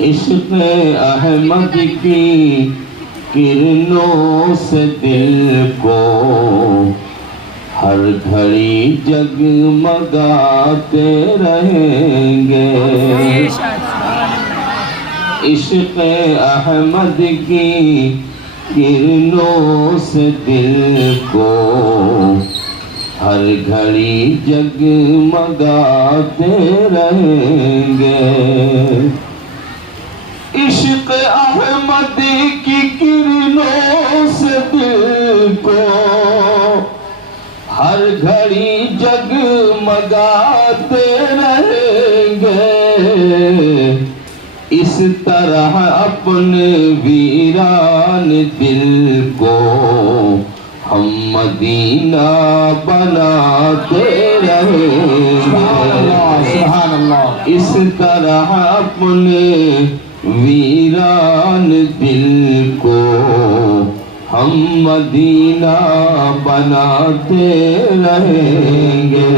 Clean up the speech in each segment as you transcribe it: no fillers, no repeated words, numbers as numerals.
عشق احمد کی کرنوں سے دل کو ہر گھڑی جگمگاتے رہیں گے. عشق احمد کی کرنوں سے دل کو ہر گھڑی جگمگاتے رہیں گے. عشق احمد کی کرنوں سے دل کو ہر گھڑی جگمگاتے رہیں گے. اس طرح اپنے ویران دل کو ہم مدینہ بناتے رہیں گے. اس طرح اپنے ویران دل کو ہم مدینہ بناتے رہیں گے.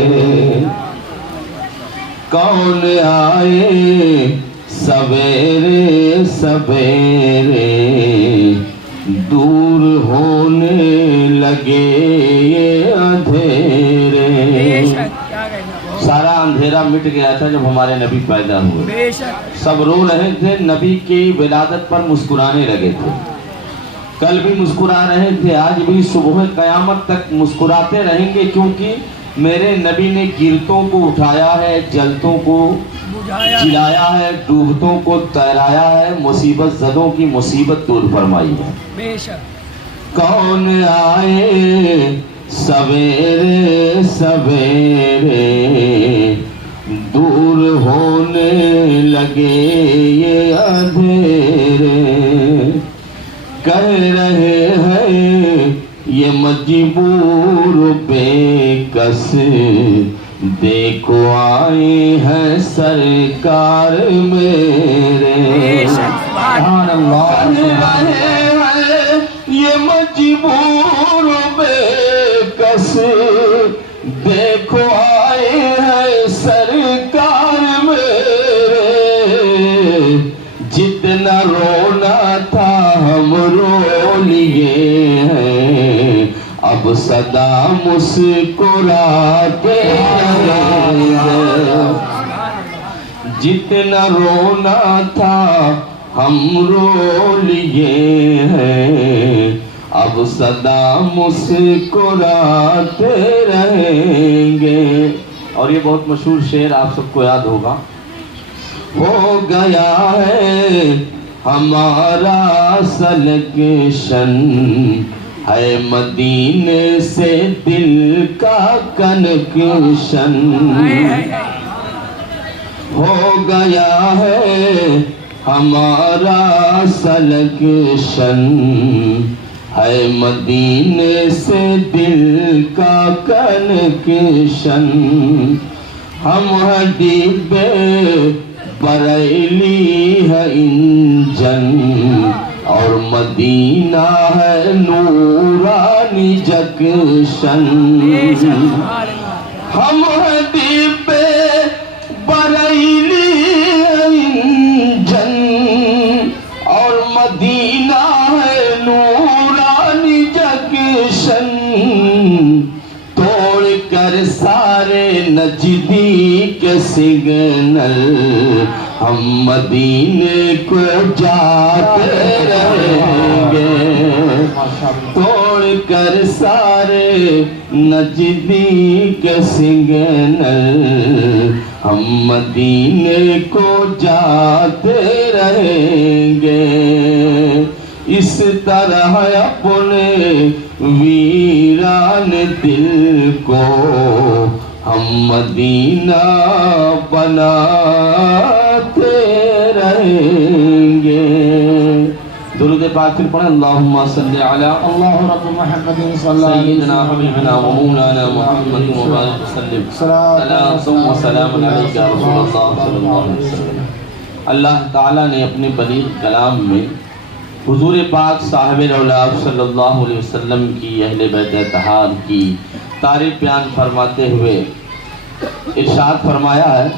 کون آئے سویرے سویرے دور ہونے لگے یہ اندھیرے. سارا اندھیرا مٹ گیا تھا جب ہمارے نبی پیدا ہوئے. سب رو رہے تھے، نبی کی ولادت پر مسکرانے لگے تھے. کل بھی مسکرا رہے تھے، آج بھی صبح قیامت تک مسکراتے رہیں گے، کیونکہ میرے نبی نے گرتوں کو اٹھایا ہے، جلتوں کو جلایا ہے، ڈوبتوں کو تیرایا ہے، مصیبت زدوں کی مصیبت دور فرمائی ہے. کون آئے سویرے سویرے دور ہونے لگے یہ اندھیرے. کہہ رہے ہیں یہ مجبور بے کس دیکھو آئے ہیں سرکار میرے. سبحان اللہ. کہہ رہے ہیں یہ مجبور بے کس دیکھو آئے ہیں سرکار میرے. جتنا رونا تھا ہم رو لیے ہیں، اب صدا مسکراتے رہیں گے. جتنا رونا تھا ہم رو لیے ہیں، اب صدا مسکراتے رہیں گے. اور یہ بہت مشہور شعر آپ سب کو یاد ہوگا. ہو گیا ہے ہمارا سلیکشن، ہے مدینے سے دل کا کنیکشن. ہو گیا ہے ہمارا سلیکشن، ہے مدینے سے دل کا کنیکشن. ہم ڈبے بریلی ہے انجن، اور مدینہ ہے نورانی جنکشن. ہم ڈبے بریلی ہے انجن، اور مدینہ ہے نورانی جنکشن. توڑ کر سارے نجدی کے سگنل ہم مدینے کو جاتے رہیں گے. توڑ کر سارے نجدی کے سگنل ہم مدینے کو جاتے رہیں گے. اس طرح اپنے ویران دل کو ہم مدینہ بناتے رہیں گے. درود پاک پھر پڑھیں. اللہم صلی علی اللہ رب محمد سیدنا حبیبنا و مولانا محمد مبارک وسلم. سلام و سلام علیک یا رسول اللہ صلی اللہ علیہ وسلم. اللہ تعالیٰ نے اپنے بلیغ کلام میں حضور پاک صاحب الاولاد صلی اللہ علیہ وسلم کی اہل بیت اطہار کی تعریف بیان فرماتے ہوئے ارشاد فرمایا ہے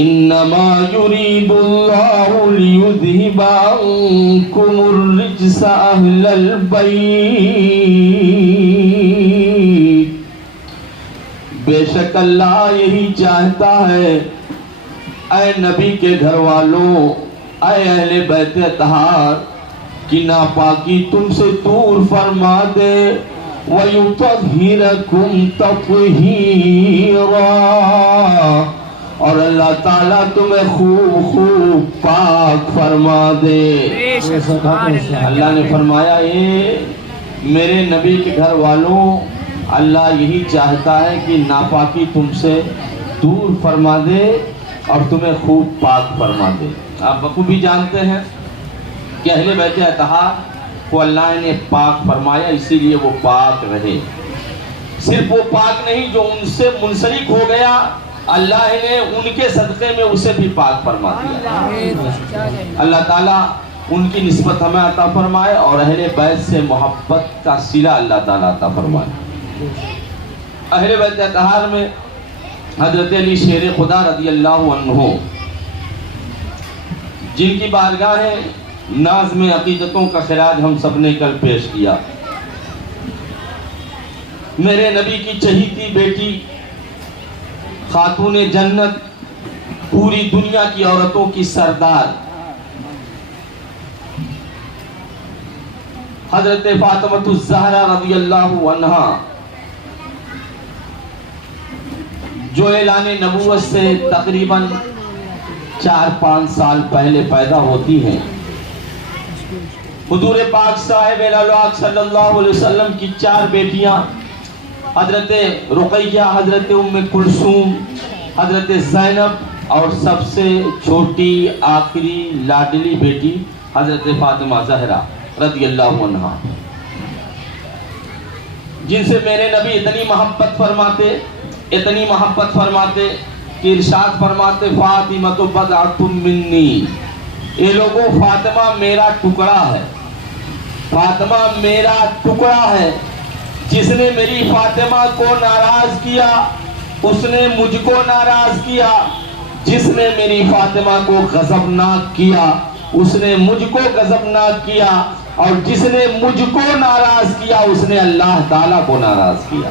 انما یرید اللہ لیتم عنكم الرجس أهل البيت. بے شک اللہ یہی چاہتا ہے اے نبی کے گھر والوں، اے اہل بیت اطہار، کہ ناپاکی تم سے دور فرما دے. وَيُطَهِّرَكُمْ تَطْهِيرًا، اور اللہ تعالیٰ تمہیں خوب خوب پاک فرما دے. اللہ نے فرمایا اے میرے نبی کے گھر والوں، اللہ یہی چاہتا ہے کہ ناپاکی تم سے دور فرما دے اور تمہیں خوب پاک فرما دے. آپ بخوبی جانتے ہیں کہ اہل بیت اطہار کو اللہ نے پاک فرمایا، اسی لیے وہ پاک رہے. صرف وہ پاک نہیں، جو ان سے منسلک ہو گیا اللہ نے ان کے صدقے میں اسے بھی پاک فرما دیا. اللہ تعالیٰ ان کی نسبت ہمیں عطا فرمائے اور اہل بیت سے محبت کا صلہ اللہ تعالیٰ عطا فرمائے. اہل بیت اطہار میں حضرت علی شیر خدا رضی اللہ عنہ، جن کی بارگاہیں نازم عقیدتوں کا خراج ہم سب نے کل پیش کیا. میرے نبی کی چہیتی بیٹی، خاتون جنت، پوری دنیا کی عورتوں کی سردار حضرت فاطمہ الزہرا رضی اللہ عنہا، جو اعلان نبوت سے تقریباً 4-5 سال پہلے پیدا ہوتی ہیں. حضور پاک صاحب الاولیاء صلی اللہ علیہ وسلم کی 4 بیٹیاں، حضرت رقیہ، حضرت ام کلثوم، حضرت زینب، اور سب سے چھوٹی آخری لاڈلی بیٹی حضرت فاطمہ زہرا رضی اللہ عنہا، جن سے میرے نبی اتنی محبت فرماتے کہ ارشاد فرماتے فاطمہ بضعۃ منی، اے لوگوں فاطمہ میرا ٹکڑا ہے، فاطمہ میرا ٹکڑا ہے. جس نے میری فاطمہ کو ناراض کیا اس نے مجھ کو ناراض کیا، جس نے میری فاطمہ کو غضبناک کیا اس نے مجھ کو غضبناک کیا، اور جس نے مجھ کو ناراض کیا اس نے اللہ تعالیٰ کو ناراض کیا.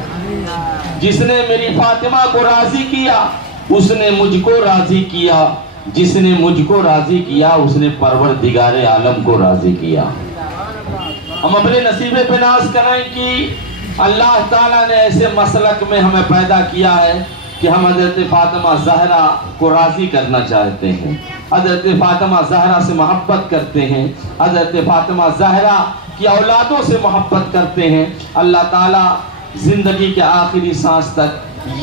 جس نے میری فاطمہ کو راضی کیا اس نے مجھ کو راضی کیا، جس نے مجھ کو راضی کیا اس نے پروردگار عالم کو راضی کیا. ہم اپنے نصیبے پہ ناز کریں کہ اللہ تعالیٰ نے ایسے مسلک میں ہمیں پیدا کیا ہے کہ ہم حضرت فاطمہ زہرا کو راضی کرنا چاہتے ہیں، حضرت فاطمہ زہرا سے محبت کرتے ہیں، حضرت فاطمہ زہرا کی اولادوں سے محبت کرتے ہیں. اللہ تعالیٰ زندگی کے آخری سانس تک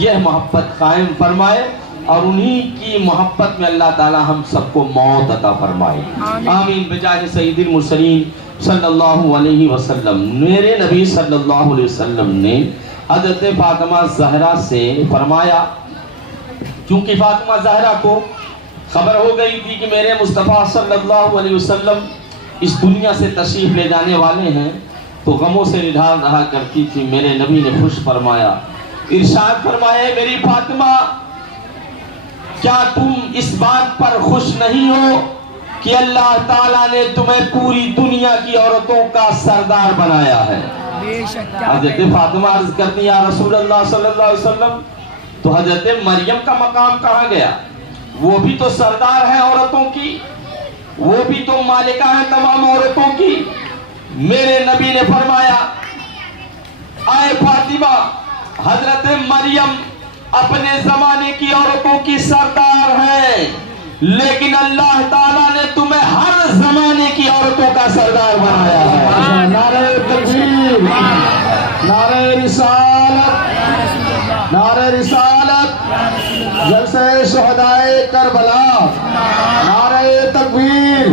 یہ محبت قائم فرمائے اور انہی کی محبت میں اللہ تعالیٰ ہم سب کو موت عطا فرمائے. آمین بجاہ سید المرسلین صلی اللہ علیہ وسلم. میرے نبی صلی اللہ علیہ وسلم نے حضرت فاطمہ زہرا سے فرمایا، چونکہ فاطمہ زہرا کو خبر ہو گئی تھی کہ میرے مصطفیٰ صلی اللہ علیہ وسلم اس دنیا سے تشریف لے جانے والے ہیں، تو غموں سے نڈھال رہا کرتی تھی. میرے نبی نے خوش فرمایا، ارشاد فرمایا میری فاطمہ، کیا تم اس بات پر خوش نہیں ہو کہ اللہ تعالیٰ نے تمہیں پوری دنیا کی عورتوں کا سردار بنایا ہے؟ حضرت فاطمہ عرض کرتی یا رسول اللہ صلی اللہ علیہ وسلم، تو حضرت مریم کا مقام کہاں گیا؟ وہ بھی تو سردار ہے عورتوں کی، وہ بھی تو مالکہ ہے تمام عورتوں کی. میرے نبی نے فرمایا اے فاطمہ، حضرت مریم اپنے زمانے کی عورتوں کی سردار ہے، لیکن اللہ تعالیٰ نے تمہیں ہر زمانے کی عورتوں کا سردار بنایا ہے. نعرہ تکبیر، نعرہ رسالت، نعرہ رسالت، جلسہ شہدائے کربلا، نعرہ تکبیر،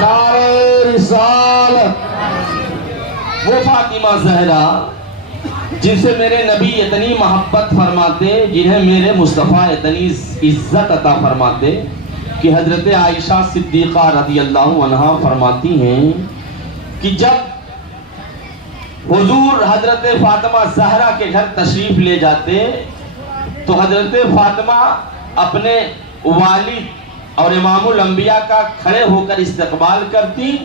نعرہ رسالت. وہ فاطمہ زہرا جن سے میرے نبی اتنی محبت فرماتے، جنہیں میرے مصطفیٰ اتنی عزت عطا فرماتے کہ حضرت عائشہ صدیقہ رضی اللہ عنہا فرماتی ہیں کہ جب حضور حضرت فاطمہ زہرا کے گھر تشریف لے جاتے تو حضرت فاطمہ اپنے والد اور امام الانبیاء کا کھڑے ہو کر استقبال کرتی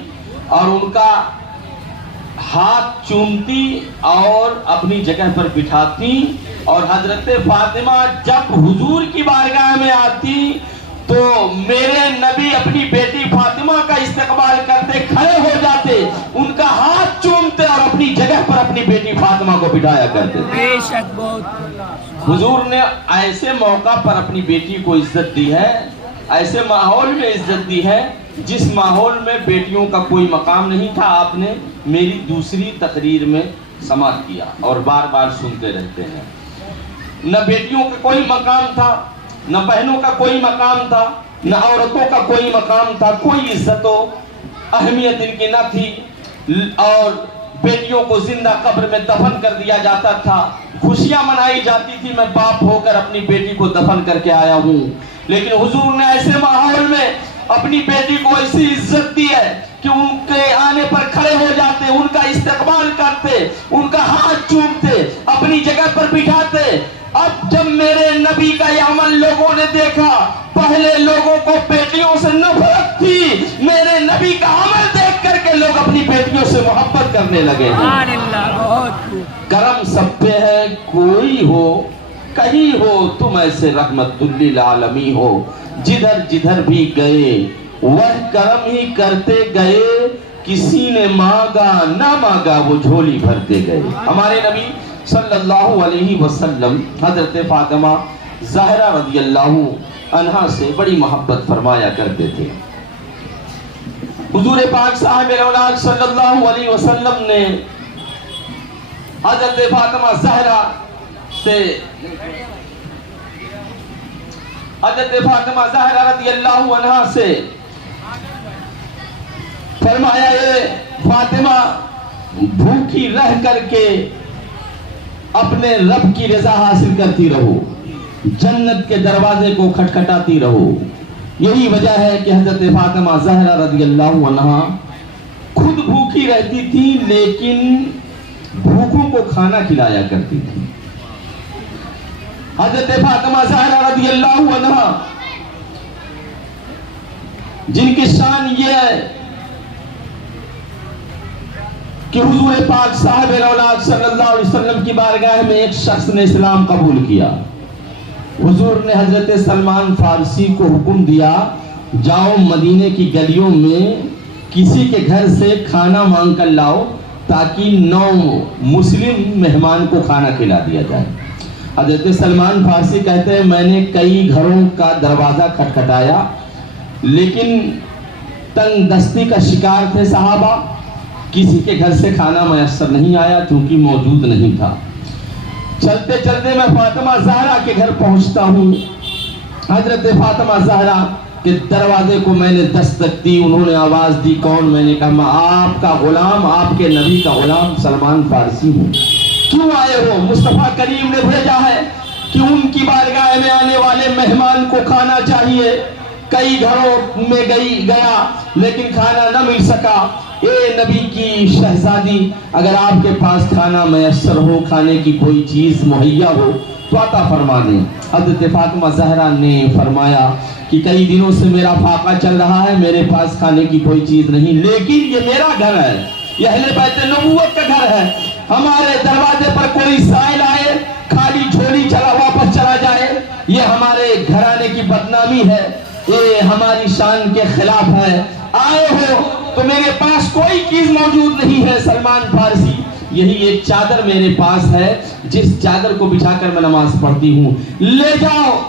اور ان کا ہاتھ چومتی اور اپنی جگہ پر بٹھاتی، اور حضرت فاطمہ جب حضور کی بارگاہ میں آتی تو میرے نبی اپنی بیٹی فاطمہ کا استقبال کرتے، کھڑے ہو جاتے، ان کا ہاتھ چومتے اور اپنی جگہ پر اپنی بیٹی فاطمہ کو بٹھایا کرتے تھے۔ بے شک بہت حضور نے ایسے موقع پر اپنی بیٹی کو عزت دی ہے، ایسے ماحول میں عزت دی ہے جس ماحول میں بیٹیوں کا کوئی مقام نہیں تھا۔ آپ نے میری دوسری تقریر میں سماعت کیا اور بار بار سنتے رہتے ہیں۔ نہ بیٹیوں کا کوئی مقام تھا، نہ بہنوں کا کوئی مقام تھا، نہ عورتوں کا کوئی مقام تھا، کوئی عزت و اہمیت ان کی نہ تھی، اور بیٹیوں کو زندہ قبر میں دفن کر دیا جاتا تھا۔ خوشیاں منائی جاتی تھی، میں باپ ہو کر اپنی بیٹی کو دفن کر کے آیا ہوں، لیکن حضور نے ایسے ماحول میں اپنی بیٹی کو ایسی عزت دی ہے کہ ان کے آنے پر کھڑے ہو جاتے، ان کا استقبال کرتے، ان کا ہاتھ چومتے، اپنی جگہ پر بٹھاتے۔ اب جب میرے نبی کا یہ عمل لوگوں نے دیکھا، پہلے لوگوں کو بیٹیوں سے نفرت تھی، میرے نبی کا عمل دیکھ کر کے لوگ اپنی بیٹیوں سے محبت کرنے لگے ہیں۔ سبحان اللہ، بہت کرم سب پہ ہے، کوئی ہو کہیں ہو تم ایسے رحمت للعالمین ہو، جدھر جدھر بھی گئے وہ کرم ہی کرتے گئے، کسی نے مانگا نہ مانگا وہ جھولی بھرتے گئے۔ ہمارے نبی صلی اللہ علیہ وسلم حضرت فاطمہ زہرا رضی اللہ عنہا سے بڑی محبت فرمایا کرتے تھے۔ حضور پاک صاحب اولاد صلی اللہ علیہ وسلم نے حضرت فاطمہ زہرا سے حضرت فاطمہ زہرا رضی اللہ عنہا سے فرمایا، اے فاطمہ بھوکی رہ کر کے اپنے رب کی رضا حاصل کرتی رہو، جنت کے دروازے کو کھٹکھٹاتی رہو۔ یہی وجہ ہے کہ حضرت فاطمہ زہرا رضی اللہ عنہا خود بھوکی رہتی تھی لیکن بھوکوں کو کھانا کھلایا کرتی تھی۔ حضرت فاطمہ زہرا رضی اللہ عنہا جن کی شان یہ ہے کہ حضور پاک صاحب اولاد صلی اللہ علیہ وسلم کی بارگاہ میں ایک شخص نے اسلام قبول کیا۔ حضور نے حضرت سلمان فارسی کو حکم دیا، جاؤ مدینے کی گلیوں میں کسی کے گھر سے کھانا مانگ کر لاؤ تاکہ 9 مسلم مہمان کو کھانا کھلا دیا جائے۔ حضرت سلمان فارسی کہتے ہیں، میں نے کئی گھروں کا دروازہ کھٹکھٹایا لیکن تنگ دستی کا شکار تھے صحابہ، کسی کے گھر سے کھانا میسر نہیں آیا کیونکہ موجود نہیں تھا۔ چلتے چلتے میں فاطمہ زہرا کے گھر پہنچتا ہوں، حضرت فاطمہ زہرا کے دروازے کو میں نے دستک دی، انہوں نے آواز دی، کون؟ میں نے کہا میں آپ کا غلام، آپ کے نبی کا غلام سلمان فارسی ہوں۔ کیوں آئے ہو؟ مصطفیٰ کریم نے بھیجا ہے کہ ان کی بارگاہ میں آنے والے مہمان کو کھانا چاہیے۔ کئی گھروں میں گیا لیکن کھانا نہ مل سکا۔ اے نبی کی شہزادی، اگر آپ کے پاس کھانا میسر ہو، کھانے کی کوئی چیز مہیا ہو تو عطا فرما دیں۔ حضرت فاطمہ زہرا نے فرمایا کہ کئی دنوں سے میرا فاقہ چل رہا ہے، میرے پاس کھانے کی کوئی چیز نہیں، لیکن یہ میرا گھر ہے، یہ اہل بیت نبوت کا گھر ہے، ہمارے دروازے پر کوئی سائل آئے خالی جھولی چلا واپس چلا جائے، یہ ہمارے گھرانے کی بدنامی ہے، یہ ہماری شان کے خلاف ہے۔ آئے ہو تو میرے پاس کوئی چیز موجود نہیں ہے سلمان فارسی، یہی ایک چادر میرے پاس ہے جس چادر کو بچھا کر میں نماز پڑھتی ہوں، لے جاؤ۔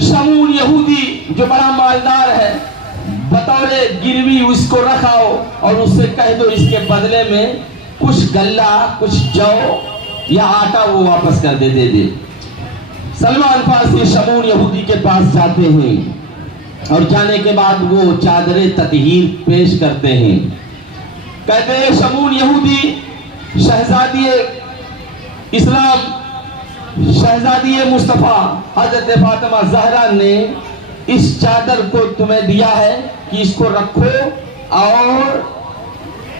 شمون یہودی جو بڑا مالدار ہے، بطور گروی اس کو رکھاؤ اور اس سے کہہ دو اس کے بدلے میں کچھ گلہ، کچھ جو یا آٹا وہ واپس کر دے۔ سلمان فارسی شمون یہودی کے پاس جاتے ہیں اور جانے کے بعد وہ چادر تطہیر پیش کرتے ہیں، کہتے ہیں شمون یہودی، شہزادی اسلام، شہزادی مصطفیٰ حضرت فاطمہ زہرا نے اس چادر کو تمہیں دیا ہے کہ اس کو رکھو اور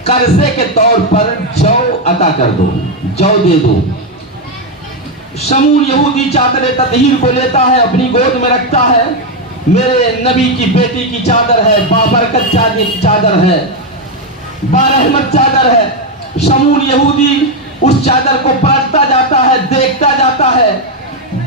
قرضے کے طور پر جو عطا کر دو، جو دے دو۔ شمون یہودی چادر تطہیر کو لیتا ہے، اپنی گود میں رکھتا ہے میرے نبی کی بیٹی کی چادر ہے، بابرکت چادر ہے، بارحمت چادر ہے۔ شمول یہودی اس چادر کو پلٹتا جاتا ہے، دیکھتا جاتا ہے،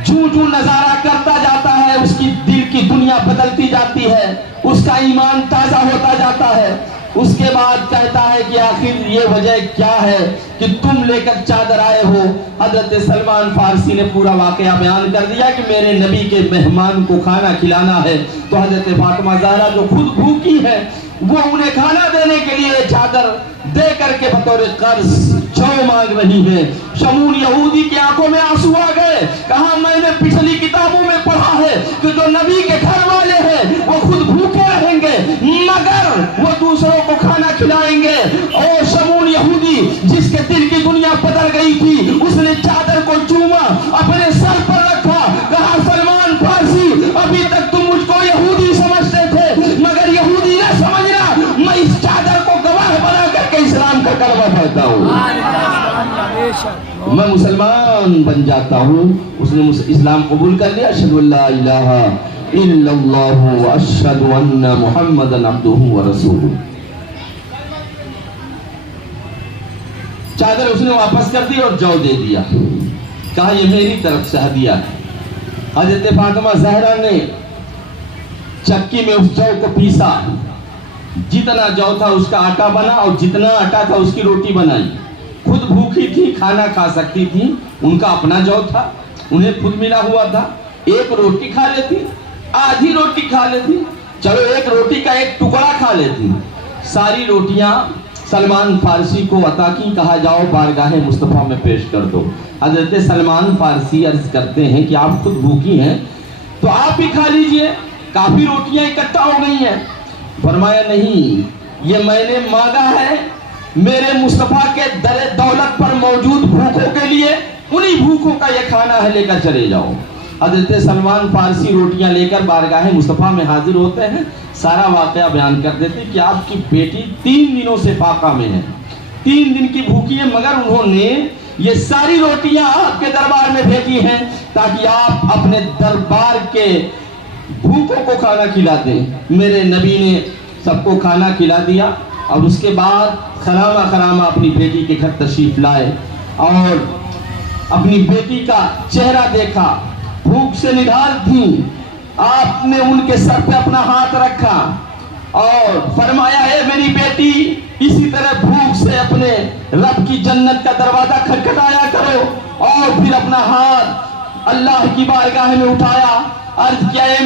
جو نظارہ کرتا جاتا ہے، اس کی دل کی دنیا بدلتی جاتی ہے، اس کا ایمان تازہ ہوتا جاتا ہے۔ اس کے بعد کہتا ہے کہ آخر یہ وجہ کیا ہے کہ تم لے کر چادر آئے ہو؟ حضرت سلمان فارسی نے پورا واقعہ بیان کر دیا کہ میرے نبی کے مہمان کو کھانا کھلانا ہے۔ تو حضرت فاطمہ زہرا جو خود بھوکی ہے، وہ انہیں کھانا دینے کے لیے چادر دے کر کے بطور قرض جو مانگ رہی ہے۔ شمول یہودی کی آنکھوں میں آنسو آ گئے، کہا میں نے پچھلی کتابوں میں پڑھا ہے کہ جو نبی کے گھر والے ہیں وہ خود بھوکے رہیں گے مگر وہ دوسروں کو کھانا کھلائیں گے۔ اور شمول یہودی جس کے دل کی دنیا بدل گئی تھی، اس نے چادر کو چوما، اپنے سر پر رکھا، کہا سلمان فارسی ابھی تک تم مجھ کو یہودی سمجھتے تھے مگر یہودی نہ سمجھنا، میں اس چادر کو گواہ بنا کر کے اسلام کا کلمہ پڑھتا ہوں، میں مسلمان بن جاتا ہوں۔ اس نے اسلام قبول کر لیا، اشہد ان لا الہ الا اللہ واشہد ان محمدا عبدہ ورسولہ۔ چادر اس نے واپس کر دی اور جو دے دیا، کہا یہ میری طرف سے ہدیہ ہے۔ حضرت فاطمہ زہرا نے چکی میں اس جو کو پیسا، جتنا جو تھا اس کا آٹا بنا اور جتنا آٹا تھا اس کی روٹی بنائی۔ خود بھوکی تھی، کھانا کھا سکتی تھی، ان کا اپنا جو تھا، انہیں خود ملا ہوا تھا۔ ایک روٹی کھا لیتی، آدھی روٹی کھا لیتی، چلو ایک روٹی کا ایک ٹکڑا کھا لیتی، ساری روٹیاں سلمان فارسی کو عطا کی، کہا جاؤ بارگاہ مصطفیٰ میں پیش کر دو۔ حضرت سلمان فارسی عرض کرتے ہیں کہ آپ خود بھوکی ہیں تو آپ بھی کھا لیجئے، کافی روٹیاں اکٹھا ہو گئی ہیں۔ فرمایا نہیں، یہ میں نے مانگا ہے میرے مصطفیٰ کے در دولت پر موجود بھوکوں کے لیے، انہی بھوکوں کا یہ کھانا ہے، لے کر چلے جاؤ۔ حضرت سلمان فارسی روٹیاں لے کر بارگاہ مصطفیٰ میں حاضر ہوتے ہیں، سارا واقعہ بیان کر دیتے کہ آپ کی بیٹی 3 دنوں سے فاقہ میں ہے، 3 دن کی بھوکی ہے، مگر انہوں نے یہ ساری روٹیاں آپ کے دربار میں بھیجی ہیں تاکہ آپ اپنے دربار کے بھوکوں کو کھانا کھلا دیں۔ میرے نبی نے سب کو کھانا کھلا دیا اور اس کے بعد خرامہ خرامہ اپنی بیٹی کے گھر تشریف لائے اور اپنی بیٹی کا چہرہ دیکھا، بھوک سے نڈھال تھیں۔ آپ نے ان کے سر پہ اپنا ہاتھ رکھا اور فرمایا اے میری بیٹی، اسی طرح بھوک سے اپنے رب کی جنت کا دروازہ کھٹکھٹایا کرو۔ اور پھر اپنا ہاتھ اللہ کی بارگاہ میں اٹھایا، عرض کیا اے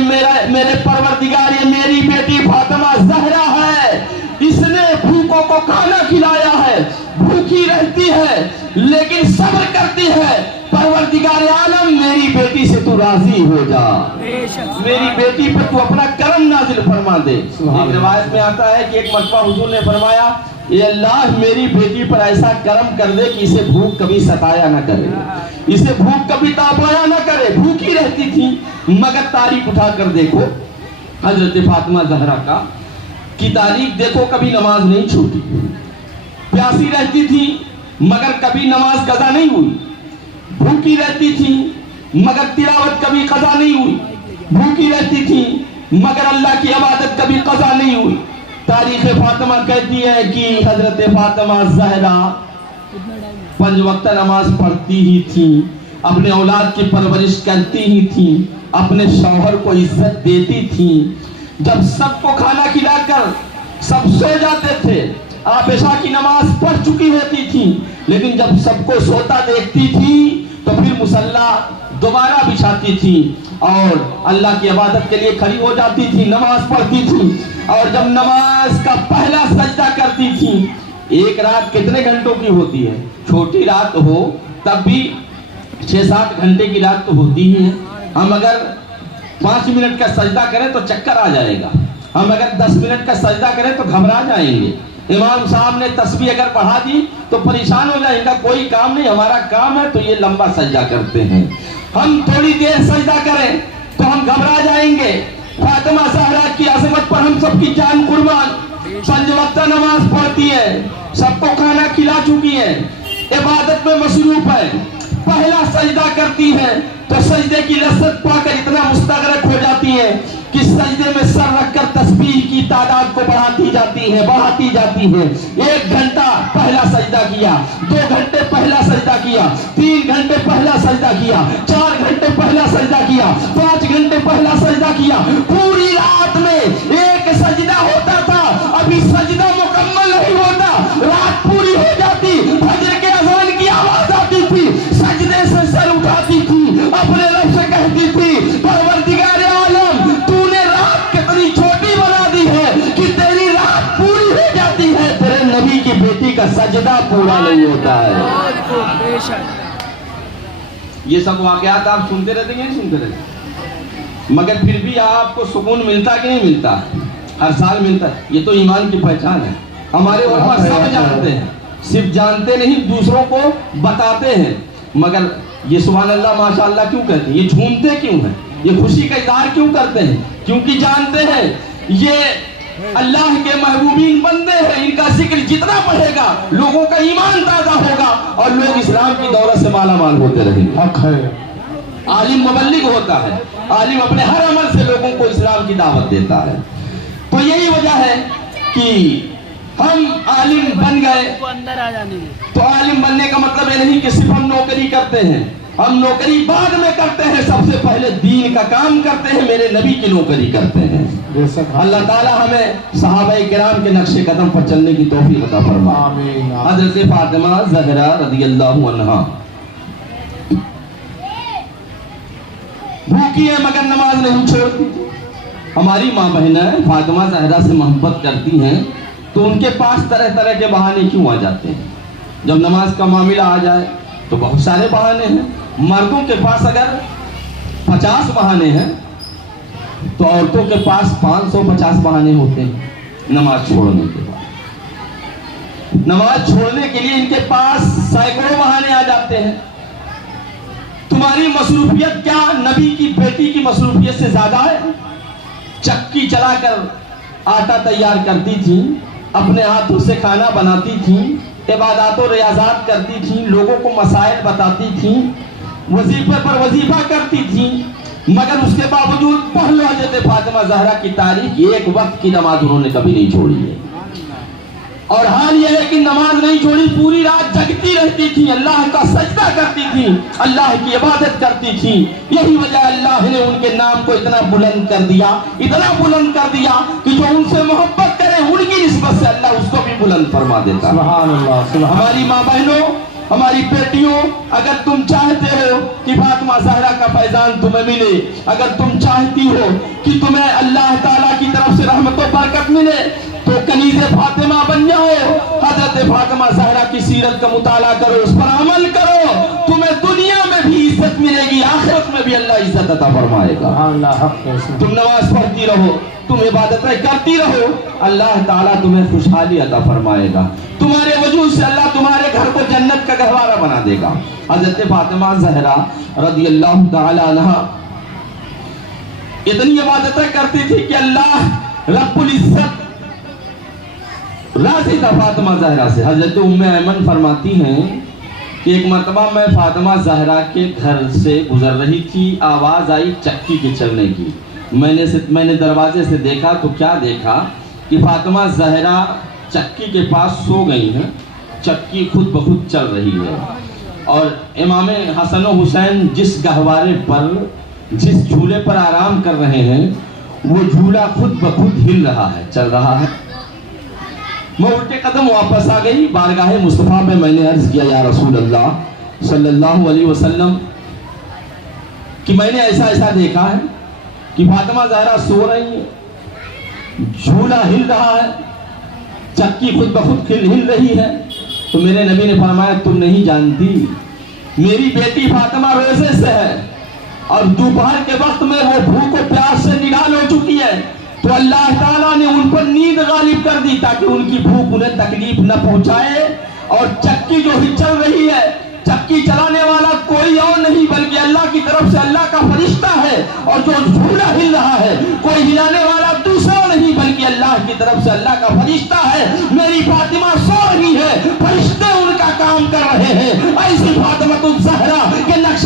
میرے پروردگار، یہ میری بیٹی فاطمہ زہرا ہے، اس نے بھوکوں کو کھانا کھلایا ہے، بھوکی رہتی ہے لیکن صبر کرتی ہے، پروردگار عالم میری بیٹی سے تو راضی ہو جا، میری بیٹی پر تو اپنا کرم نازل فرما دے۔ ایک روایت میں آتا ہے کہ ایک مرتبہ حضور نے فرمایا اے اللہ میری بیٹی پر ایسا کرم کر دے کہ اسے بھوک کبھی ستایا نہ کرے، اسے بھوک کبھی تاپایا نہ کرے۔ بھوکی رہتی تھی مگر تاریخ اٹھا کر دیکھو حضرت فاطمہ زہرا کی تاریخ دیکھو، کبھی نماز نہیں چھوٹی، پیاسی رہتی تھی مگر کبھی نماز قضا نہیں ہوئی، بھوکی رہتی تھی مگر تلاوت کبھی قضا نہیں ہوئی، بھوکی رہتی تھی مگر اللہ کی عبادت کبھی قضا نہیں ہوئی۔ تاریخ فاطمہ کہتی ہے کہ حضرت فاطمہ زہرا 5 وقت نماز پڑھتی ہی تھی، اپنے اولاد کی پرورش کرتی ہی تھی، اپنے شوہر کو عزت دیتی تھی۔ جب سب کو کھانا کھلا کر سب سو جاتے تھے، آپ عشاء کی نماز پڑھ چکی ہوتی تھی، لیکن جب سب کو سوتا دیکھتی تھی تو پھر مصلی دوبارہ بچھاتی تھی اور اللہ کی عبادت کے لیے کھڑی ہو جاتی تھی، نماز پڑھتی تھی۔ اور جب نماز کا پہلا سجدہ کرتی تھی، ایک رات کتنے گھنٹوں کی ہوتی ہے؟ چھوٹی رات ہو تب بھی 6-7 گھنٹے کی رات تو ہوتی ہی ہے۔ ہم اگر 5 منٹ کا سجدہ کریں تو چکر آ جائے گا، ہم اگر 10 منٹ کا سجدہ کریں تو گھبرا جائیں گے۔ امام صاحب نے تسبیح اگر پڑھا دی تو پریشان ہو جائیں گا، کوئی کام نہیں، ہمارا کام ہے تو یہ لمبا سجدہ کرتے ہیں۔ ہم تھوڑی دیر سجدہ کریں تو ہم گھبرا جائیں گے۔ فاطمہ زہرا کی عظمت پر ہم سب کی جان قربان، 5 وقت نماز پڑھتی ہے، سب کو کھانا کھلا چکی ہے، عبادت میں مصروف ہے، پہلا سجدہ کرتی ہے تو سجدے کی لذت پا کر اتنا مستغرق ہو جاتی ہے کہ سجدے میں سر رکھ کر تسبیح کی تعداد کو بڑھاتی جاتی ہے، بڑھاتی جاتی ہے۔ 1 گھنٹہ پہلا سجدہ کیا، 2 گھنٹے پہلا سجدہ کیا، 3 گھنٹے پہلا سجدہ کیا، 4 گھنٹے پہلا سجدہ کیا، 5 گھنٹے پہلا سجدہ کیا۔ پوری رات میں 1 سجدہ ہوتا تھا، ابھی سجدہ مکمل نہیں ہوتا، رات پوری ہو جاتی، فجر کے اذان کی آواز آتی تھی، سجدے سے سر اٹھاتی تھی، اپنے رب سے کہتی تھی پروردگار عالم تو نے رات کتنی چھوٹی بنا دی ہے کہ تیری رات پوری ہو جاتی ہے، تیرے نبی کی بیٹی کا سجدہ پورا نہیں ہوتا ہے۔ بے شک یہ سب واقعات آپ سنتے رہتے ہیں، نہیں سنتے رہتے، مگر پھر بھی آپ کو سکون ملتا کہ نہیں ملتا؟ ہر سال ملتا ہے۔ یہ تو ایمان کی پہچان ہے۔ ہمارے علماء سب جانتے ہیں، صرف جانتے نہیں دوسروں کو بتاتے ہیں، مگر یہ سبحان اللہ ماشاءاللہ کیوں کہتے ہیں؟ یہ جھومتے کیوں ہیں؟ یہ خوشی کا اظہار کیوں کرتے ہیں؟ کیونکہ جانتے ہیں یہ اللہ کے محبوبین بندے ہیں، ان کا ذکر جتنا بڑھے گا لوگوں کا ایمان تازہ ہوگا اور لوگ اسلام کی دولت سے مالا مال ہوتے رہیں گے۔ حق ہے۔ عالم مبلغ ہوتا ہے، عالم اپنے ہر عمل سے لوگوں کو اسلام کی دعوت دیتا ہے۔ تو یہی وجہ ہے کہ ہم عالم بن گئے اندر آ جانے دیں۔ تو عالم بننے کا مطلب یہ نہیں کہ صرف ہم نوکری کرتے ہیں، ہم نوکری بعد میں کرتے ہیں، سب سے پہلے دین کا کام کرتے ہیں، میرے نبی کی نوکری کرتے ہیں۔ اللہ تعالی ہمیں صحابہ کرام کے نقش قدم پر چلنے کی توفیق عطا فرمائے۔ حضرت فاطمہ زہرا رضی اللہ عنہا بھوکی ہے مگر نماز نہیں چھوڑتی۔ ہماری ماں بہنیں فاطمہ زہرا سے محبت کرتی ہیں تو ان کے پاس طرح طرح کے بہانے کیوں آ جاتے ہیں؟ جب نماز کا معاملہ آ جائے تو بہت سارے بہانے ہیں۔ مردوں کے پاس اگر 50 بہانے ہیں تو عورتوں کے پاس 550 بہانے ہوتے ہیں نماز چھوڑنے کے بعد۔ نماز چھوڑنے کے لیے ان کے پاس سینکڑوں بہانے آ جاتے ہیں۔ تمہاری مصروفیت کیا نبی کی بیٹی کی مصروفیت سے زیادہ ہے؟ چکی چلا کر آٹا تیار کرتی تھی، اپنے ہاتھوں سے کھانا بناتی تھی، عبادات و ریاضات کرتی تھی، لوگوں کو مسائل بتاتی تھی، وظیفے پر وظیفہ کرتی تھی، مگر اس کے باوجود پڑھ لو حضرت فاطمہ زہرا کی تاریخ، ایک وقت کی نماز انہوں نے کبھی نہیں چھوڑی ہے۔ اور حال یہ ہے کہ نماز نہیں چھوڑی، پوری رات جگتی رہتی تھی، اللہ کا سجدہ کرتی تھی، اللہ کی عبادت کرتی تھی۔ یہی وجہ اللہ نے ان کے نام کو اتنا بلند کر دیا، اتنا بلند کر دیا کہ جو ان سے محبت کرے ان کی نسبت سے اللہ اس کو بھی بلند فرما دیتا۔ سبحان اللہ۔ ہماری ماں بہنوں، ہماری بیٹیوں، اگر تم چاہتے ہو کہ فاطمہ زہرا کا فیضان تمہیں ملے، اگر تم چاہتی ہو کہ تمہیں اللہ تعالیٰ کی طرف سے رحمت و برکت ملے تو کنیز فاطمہ بن جاؤ، حضرت فاطمہ زہرا کی سیرت کا مطالعہ کرو، اس پر عمل کرو، تمہیں دنیا میں بھی عزت ملے گی، آخرت میں بھی اللہ عزت عطا فرمائے گا۔ تم نماز پڑھتی رہو، تم عبادتیں کرتی رہو، اللہ تعالیٰ تمہیں خوشحالی عطا فرمائے گا، تمہارے وجود سے اللہ تمہارے گھر کو جنت کا گہوارہ بنا دے گا۔ حضرت فاطمہ زہرا رضی اللہ تعالی عنہا اتنی عبادتیں کرتی تھی کہ اللہ رب العزت راضی تھا فاطمہ زہرا سے۔ حضرت ام ایمن فرماتی ہیں کہ ایک مرتبہ میں فاطمہ زہرا کے گھر سے گزر رہی تھی، آواز آئی چکی کے چلنے کی، میں نے دروازے سے دیکھا تو کیا دیکھا کہ فاطمہ زہرا چکی کے پاس سو گئی ہیں، چکی خود بخود چل رہی ہے، اور امام حسن و حسین جس گہوارے پر جس جھولے پر آرام کر رہے ہیں وہ جھولا خود بخود ہل رہا ہے، چل رہا ہے۔ میں الٹے قدم واپس آ گئی، بارگاہ مصطفیٰ میں میں نے عرض کیا یا رسول اللہ صلی اللہ علیہ وسلم کہ میں نے ایسا ایسا دیکھا ہے کہ فاطمہ زہرا سو رہی ہے، جھولا ہل رہا ہے، چکی خود بخود ہل رہی ہے۔ تو میرے نبی نے فرمایا تم نہیں جانتی میری بیٹی فاطمہ روزے سے ہے اور دوپہر کے وقت میں وہ بھوک و پیاس سے نگال ہو چکی ہے، تو اللہ تعالیٰ نے ان پر نیند غالب کر دی تاکہ ان کی بھوک انہیں تکلیف نہ پہنچائے، اور چکی جو ہی چل رہی ہے، چکی چلانے والا کوئی اور نہیں بلکہ اللہ کی طرف سے اللہ کا فرشتہ ہے، اور جو جھولا ہل رہا ہے کوئی ہلانے والا دوسرا نہیں بلکہ اللہ کی طرف سے اللہ کا فرشتہ ہے۔ میری فاطمہ سو رہی ہے، فرشتے ان کا کام کر رہے ہیں۔ ایسی فاطمہ الزہرا کے نقش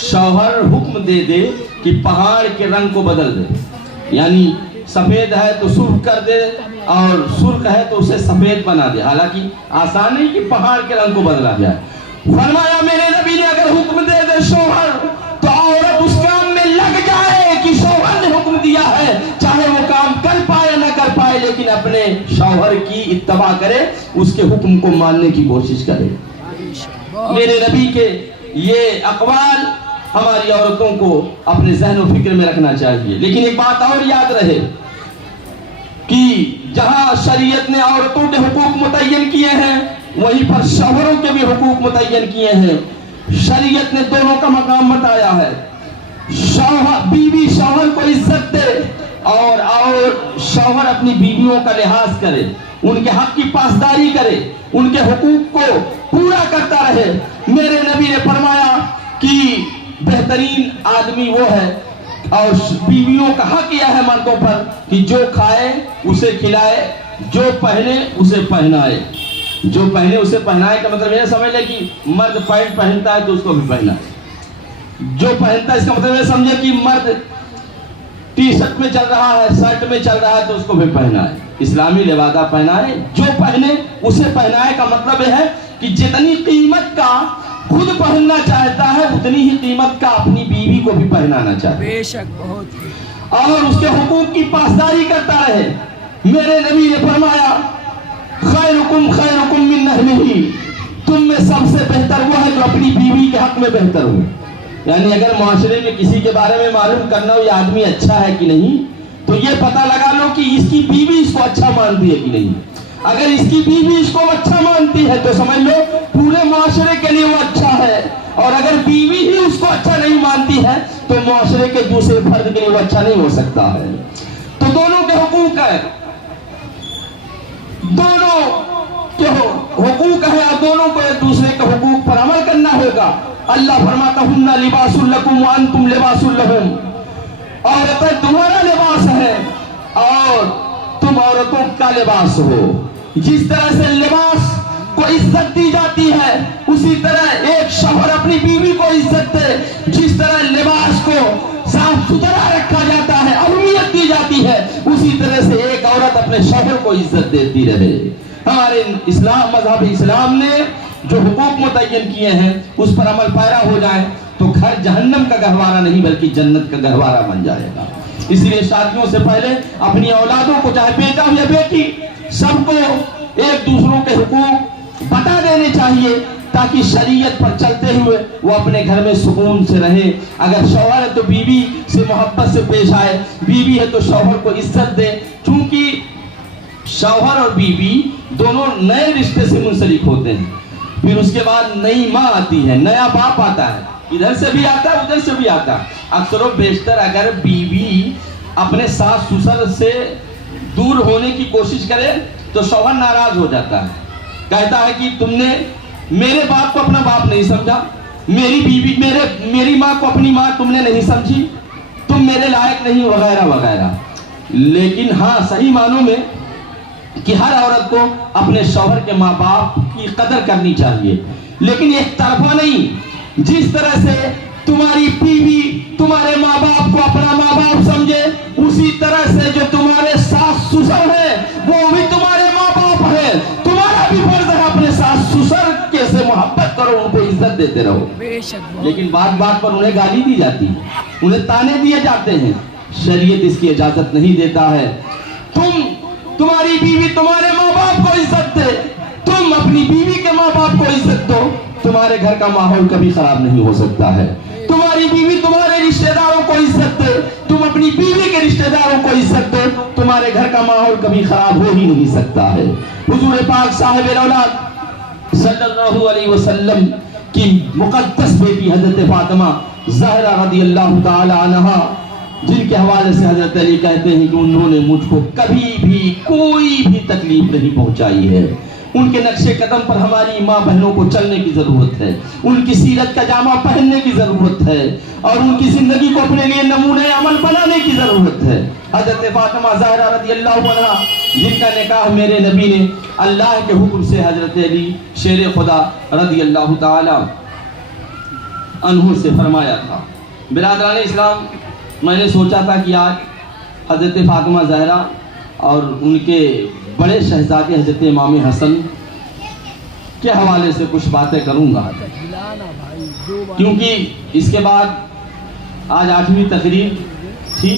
شوہر حکم دے دے کہ پہاڑ کے رنگ کو بدل دے، یعنی سفید ہے تو سرخ کر دے اور سرخ ہے تو اسے سفید بنا دے، حالانکہ آسان نہیں کہ پہاڑ کے رنگ کو بدلا جائے۔ فرمایا میرے نبی نے اگر حکم دے دے شوہر تو عورت اس کام میں لگ جائے کہ شوہر نے حکم دیا ہے، چاہے وہ کام کر پائے نہ کر پائے، لیکن اپنے شوہر کی اتباع کرے، اس کے حکم کو ماننے کی کوشش کرے۔ میرے نبی کے یہ اقوال ہماری عورتوں کو اپنے ذہن و فکر میں رکھنا چاہیے۔ لیکن ایک بات اور یاد رہے کہ جہاں شریعت نے عورتوں کے حقوق متعین کیے ہیں، وہیں پر شوہروں کے بھی حقوق متعین کیے ہیں۔ شریعت نے دونوں کا مقام بتایا ہے۔ بیوی شوہر کو عزت دے اور شوہر اپنی بیویوں کا لحاظ کرے، ان کے حق کی پاسداری کرے، ان کے حقوق کو پورا کرتا رہے۔ میرے نبی نے فرمایا کہ بہترین آدمی وہ ہے، اور بیویوں کا حق یہ ہے مردوں پر کہ جو کھائے اسے کھلائے، جو پہنے اسے پہنائے۔ جو پہنے اسے پہنائے کا مطلب یہ سمجھ لے کہ مرد پینٹ پہنتا ہے تو اس کو بھی پہنائے، جو پہنتا ہے اس کا مطلب یہ سمجھے کہ مرد ٹی شرٹ میں چل رہا ہے، شرٹ میں چل رہا ہے تو اس کو بھی پہنائے، اسلامی لبادہ پہنائے، جو پہنے اسے پہنائے کا مطلب یہ ہے کہ جتنی قیمت کا خود پہننا چاہتا ہے اتنی ہی قیمت کا اپنی بیوی کو بھی پہنانا چاہتا ہے، بے شک بہت، اور اس کے حقوق کی پاسداری کرتا رہے۔ میرے نبی نے فرمایا خیرکم خیرکم من اہلہ، تم میں سب سے بہتر وہ ہے جو اپنی بیوی کے حق میں بہتر ہو۔ یعنی اگر معاشرے میں کسی کے بارے میں معلوم کرنا ہو یہ آدمی اچھا ہے کہ نہیں، تو یہ پتہ لگا لو کہ اس کی بیوی اس کو اچھا مانتی ہے کہ نہیں۔ اگر اس کی بیوی اس کو اچھا مانتی ہے تو سمجھ لو پورے معاشرے کے لیے وہ اچھا ہے، اور اگر بیوی ہی اس کو اچھا نہیں مانتی ہے تو معاشرے کے دوسرے فرد کے لیے وہ اچھا نہیں ہو سکتا ہے۔ تو دونوں کے حقوق ہے، دونوں کے حقوق ہے، اور دونوں کو ایک دوسرے کے حقوق پر عمل کرنا ہوگا۔ اللہ فرماتا ہن لباس لکم وانتم لباس لہم، عورتیں تمہارا لباس ہے اور تم عورتوں کا لباس ہو۔ جس طرح سے لباس کو عزت دی جاتی ہے اسی طرح ایک شوہر اپنی بیوی کو عزت دے، جس طرح لباس کو صاف ستھرا رکھا جاتا ہے، اہمیت دی جاتی ہے، اسی طرح سے ایک عورت اپنے شوہر کو عزت دیتی رہے۔ ہمارے اسلام مذہب اسلام نے جو حقوق متعین کیے ہیں اس پر عمل پیرا ہو جائے تو گھر جہنم کا گہوارہ نہیں بلکہ جنت کا گہوارہ بن جائے گا۔ اس لیے شادیوں سے پہلے اپنی اولادوں کو، چاہے بیٹا ہو یا بیٹی، سب کو ایک دوسروں کے حقوق بتا دینے چاہیے تاکہ شریعت پر چلتے ہوئے وہ اپنے گھر میں سکون سے رہے۔ اگر شوہر ہے تو بیوی سے محبت سے پیش آئے، بیوی ہے تو شوہر کو عزت دے، چونکہ شوہر اور بیوی دونوں نئے رشتے سے منسلک ہوتے ہیں۔ پھر اس کے بعد نئی ماں آتی ہے، نیا باپ آتا ہے، ادھر سے بھی آتا ہے ادھر سے بھی آتا ہے۔ اکثر و بیشتر اگر بیوی اپنے ساس سسر سے دور ہونے کی کوشش کرے تو شوہر ناراض ہو جاتا ہے، کہتا ہے کہ تم نے میرے باپ کو اپنا باپ نہیں سمجھا، میری ماں کو اپنی ماں تم نے نہیں سمجھی، تم میرے لائق نہیں، وغیرہ وغیرہ۔ لیکن ہاں صحیح معنوں میں کہ ہر عورت کو اپنے شوہر کے ماں باپ کی قدر کرنی چاہیے، لیکن ایک طرفہ نہیں۔ جس طرح سے تمہاری بیوی تمہارے ماں باپ کو اپنا ماں باپ سمجھے، اسی طرح سے جو تمہارے ساس سسر ہیں وہ بھی تمہارے ماں باپ ہیں۔ تمہارا بھی فرض ہے اپنے ساس سسر کے سے محبت کرو، ان کو عزت دیتے رہو۔ لیکن بات بات پر انہیں گالی دی جاتی ہے، انہیں تانے دیے جاتے ہیں، شریعت اس کی اجازت نہیں دیتا ہے۔ تمہاری بیوی تمہارے ماں باپ کو عزت دے، تم اپنی بیوی کے ماں باپ کو عزت دو، تمہارے گھر کا ماحول کبھی خراب نہیں ہو سکتا ہے۔ تمہاری بیوی تمہارے رشتہ داروں کو عزت دے، تم اپنی بیوی کے رشتہ داروں کو عزت دو، تمہارے گھر کا ماحول کبھی خراب ہو ہی نہیں سکتا ہے۔ حضور پاک صاحب اولاد صلی اللہ علیہ وسلم کی مقدس بیٹی حضرت فاطمہ زہرا رضی اللہ تعالی عنہا، جن کے حوالے سے حضرت علی کہتے ہیں کہ انہوں نے مجھ کو کبھی بھی کوئی بھی تکلیف نہیں پہنچائی ہے۔ ان کے نقش قدم پر ہماری ماں بہنوں کو چلنے کی ضرورت ہے، ان کی سیرت کا جامہ پہننے کی ضرورت ہے، اور ان کی زندگی کو اپنے لیے نمونہ عمل بنانے کی ضرورت ہے۔ حضرت فاطمہ زہرا رضی اللہ عنہا جن کا نکاح میرے نبی نے اللہ کے حکم سے حضرت علی شیر خدا رضی اللہ تعالی عنہ سے فرمایا تھا۔ برادران اسلام، میں نے سوچا تھا کہ آج حضرت فاطمہ زہرا اور ان کے بڑے شہزادے حضرت امام حسن کے حوالے سے کچھ باتیں کروں گا، کیونکہ اس کے بعد آج 8ویں تقریر تھی،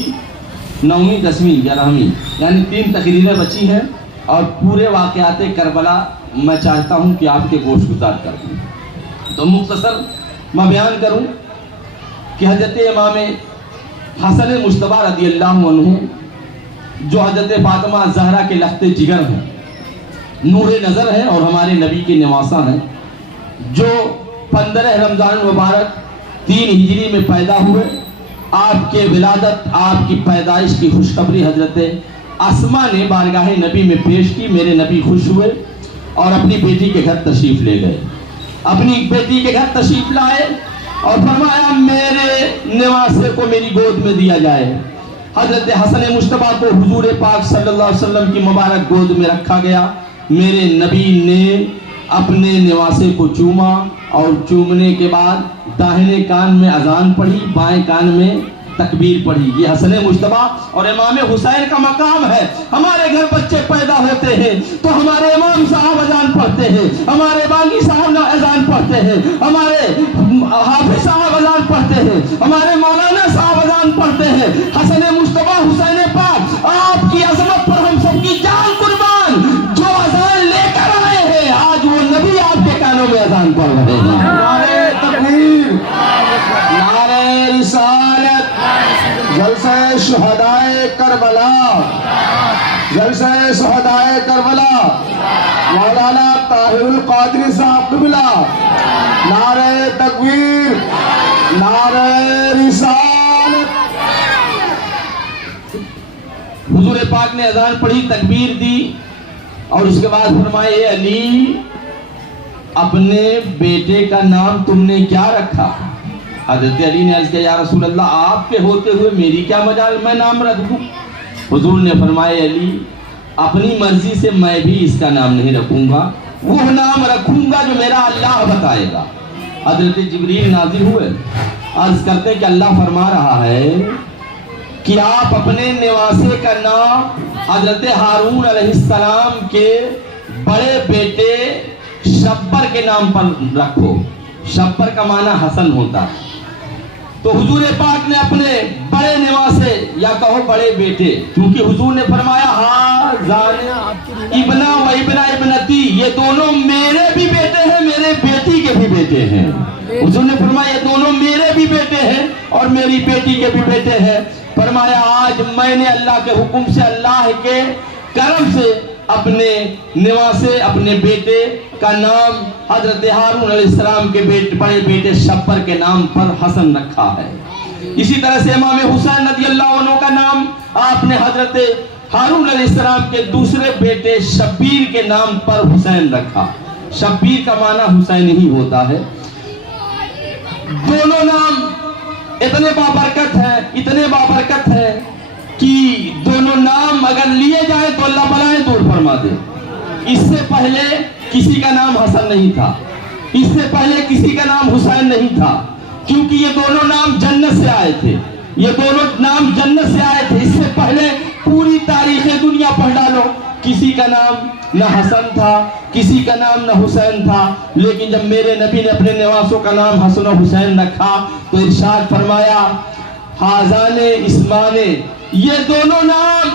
9ویں 10ویں 11ویں یعنی 3 تقریریں بچی ہیں، اور پورے واقعات کربلا میں چاہتا ہوں کہ آپ کے گوش گزار کر دوں۔ تو مختصر میں بیان کروں کہ حضرت امام حسن مجتبی رضی اللہ عنہ جو حضرت فاطمہ زہرا کے لخت جگر ہیں، نور نظر ہیں اور ہمارے نبی کے نواسہ ہیں، جو 15 رمضان مبارک 3 ہجری میں پیدا ہوئے۔ آپ کے ولادت، آپ کی پیدائش کی خوشخبری حضرت اسما نے بارگاہ نبی میں پیش کی۔ میرے نبی خوش ہوئے اور اپنی بیٹی کے گھر تشریف لے گئے، اپنی بیٹی کے گھر تشریف لائے اور فرمایا میرے نواسے کو میری گود میں دیا جائے۔ حضرت حسن مجتبی کو حضور پاک صلی اللہ علیہ وسلم کی مبارک گود میں رکھا گیا۔ میرے نبی نے اپنے نواسے کو چوما اور چومنے کے بعد داہنے کان میں اذان پڑھی، بائیں کان میں تکبیر پڑھی۔ یہ حسن مجتبی اور امام حسین کا مقام ہے۔ ہمارے گھر بچے پیدا ہوتے ہیں تو ہمارے امام صاحب اذان پڑھتے ہیں، ہمارے بانی صاحب اذان پڑھتے ہیں، ہمارے حافظ صاحب اذان پڑھتے ہیں، ہمارے مولانا صاحب اذان پڑھتے ہیں۔ حسن مجتبی حسین پاک، آپ کی عظمت پر ہم سب کی جان قربان، جو اذان لے کر آئے ہیں آج وہ نبی آپ کے کانوں میں اذان پڑھ رہے ہیں۔ نعرہ تکبیر، نعرہ رسالت، جلسہ شہدائے کربلا، جلسہ شہدائے کربلا، مولانا طاہر القادری صاحب قبلہ، نعرہ تکبیر، نعرہ رسالت۔ حضور پاک نے اذان پڑھی، تکبیر دی اور اس کے بعد فرمائے اے علی، اپنے بیٹے کا نام تم نے کیا رکھا؟ حضرت علی نے عرض کیا یا رسول اللہ، آپ کے ہوتے ہوئے میری کیا مجال، میں نام رکھ دوں؟ حضور نے فرمایا علی، اپنی مرضی سے میں بھی اس کا نام نہیں رکھوں گا، وہ نام رکھوں گا جو میرا اللہ بتائے گا۔ حضرت جبریل نازل ہوئے، عرض کرتے کہ اللہ فرما رہا ہے کہ آپ اپنے نواسے کا نام حضرت ہارون علیہ السلام کے بڑے بیٹے شبر کے نام پر رکھو۔ شبر کا معنی حسن ہوتا ہے۔ تو حضور پاک نے اپنے بڑے نواسے یا کہو بڑے بیٹے، کیونکہ حضور نے فرمایا ہاذان ابنا و ابنا ابنتی، یہ دونوں میرے بھی بیٹے ہیں، میرے بیٹی کے بھی بیٹے ہیں۔ حضور نے فرمایا یہ دونوں میرے بھی بیٹے ہیں اور میری بیٹی کے بھی بیٹے ہیں۔ فرمایا آج میں نے اللہ کے حکم سے، اللہ کے کرم سے اپنے نواسے، اپنے بیٹے کا نام حضرت ہارون علیہ السلام کے بڑے بیٹے شبر کے نام پر حسن رکھا ہے۔ اسی طرح سے امام حسین رضی اللہ عنہ کا نام آپ نے حضرت ہارون علیہ السلام کے دوسرے بیٹے شبیر کے نام پر حسین رکھا۔ شبیر کا معنی حسین ہی ہوتا ہے۔ دونوں نام اتنے بابرکت ہیں، اتنے بابرکت ہیں کہ دونوں نام اگر لیے جائیں تو اللہ بلائیں دور فرما دے۔ اس سے پہلے کسی کا نام حسن نہیں تھا، اس سے پہلے کسی کا نام حسین نہیں تھا، کیونکہ یہ دونوں نام جنت سے آئے تھے، یہ دونوں نام جنت سے آئے تھے۔ اس سے پہلے پوری تاریخ دنیا پڑھ ڈالو، کسی کا نام نہ حسن تھا، کسی کا نام نہ حسین تھا، لیکن جب میرے نبی نے اپنے نواسوں کا نام حسن و حسین رکھا تو ارشاد فرمایا ہاذان اسمان، یہ دونوں نام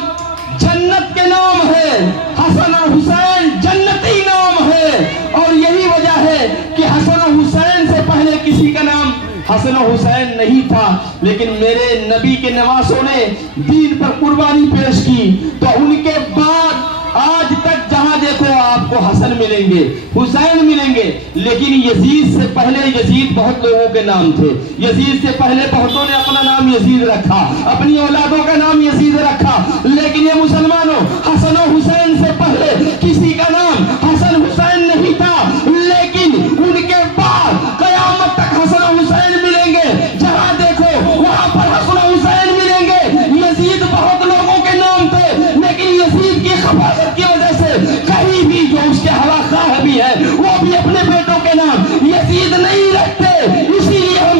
جنت کے نام ہے، حسن و حسین جنتی نام ہے۔ اور یہی وجہ ہے کہ حسن و حسین سے پہلے کسی کا نام حسن و حسین نہیں تھا، لیکن میرے نبی کے نواسوں نے دین پر قربانی پیش کی تو ان کے بعد آج تک جہاں دیکھو آپ کو حسن ملیں گے، حسین ملیں گے۔ لیکن یزید سے پہلے یزید بہت لوگوں کے نام تھے، یزید سے پہلے بہتوں نے اپنا نام یزید رکھا، اپنی اولادوں کا نام یزید رکھا، لیکن یہ مسلمانوں حسن و حسین سے پہلے کسی کا نام حسن حسین نہیں تھا، لیکن ان کے بعد قیامت تک حسن و حسین ملیں گے، جہاں دیکھو وہاں پر حسن و حسین ملیں گے۔ یزید بہت لوگوں کے نام تھے، لیکن یزید کی خباثت کی وجہ سے کہیں بھی جو اس کے ہوا خواہ بھی ہے وہ بھی اپنے بیٹوں کے نام یزید نہیں رکھتے، اسی لیے ہم